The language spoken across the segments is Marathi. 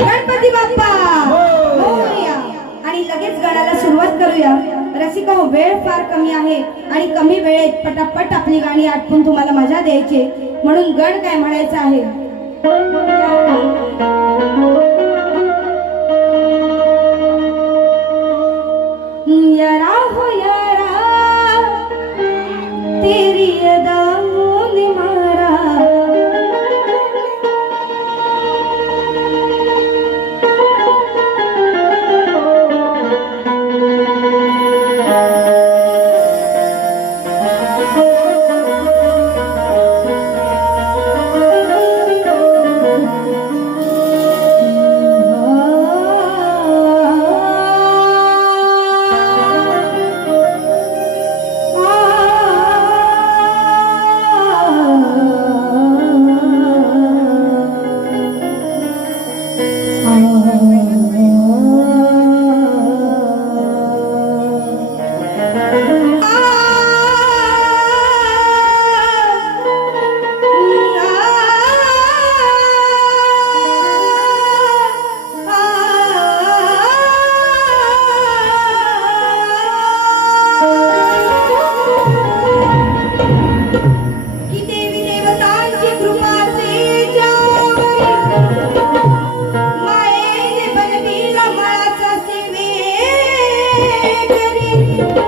गणपती बाप्पा! मोरया. मोरया. आणि लगेच गणाला सुरुवात करूया. रसिका हो वेळ फार कमी आहे आणि कमी वेळेत पटापट आपली गाणी आटपून तुम्हाला मजा द्यायची म्हणून गण काय म्हणायचं आहे? यरा हो यरा तेरी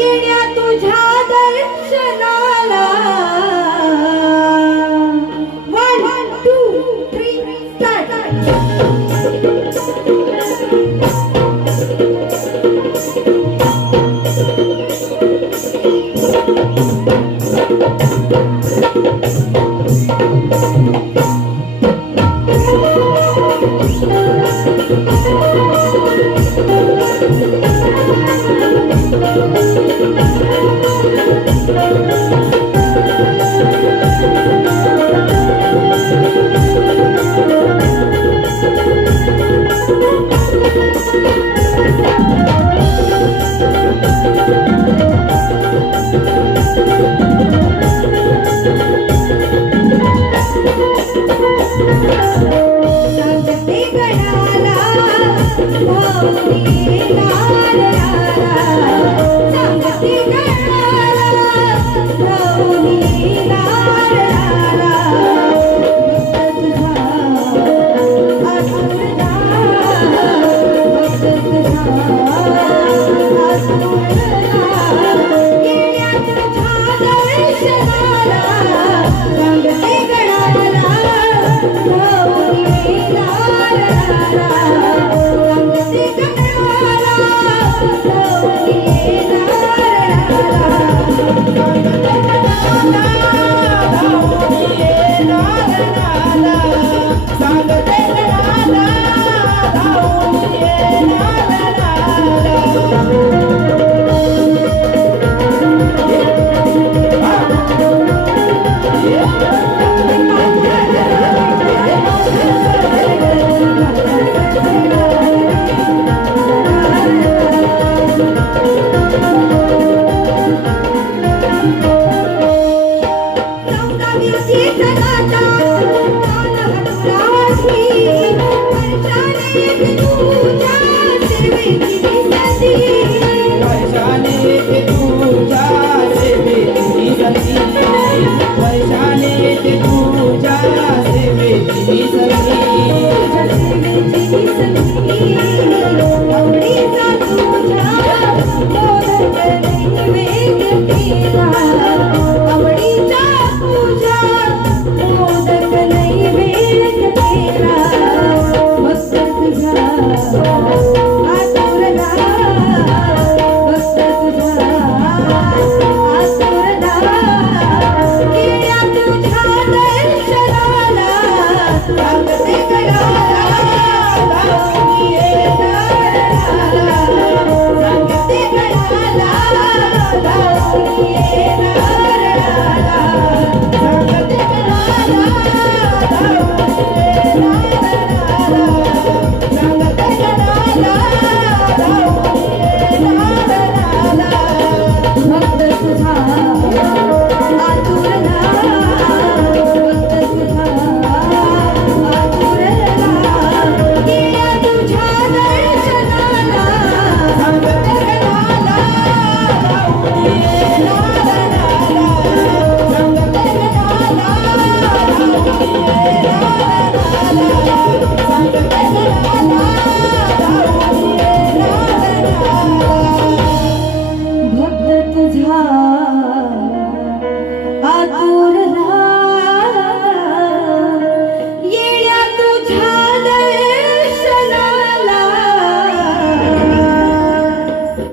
येण्या तुझ्या दर्शनाला. वन टू थ्री स्टार्ट सांगते la la la Thank you. soul.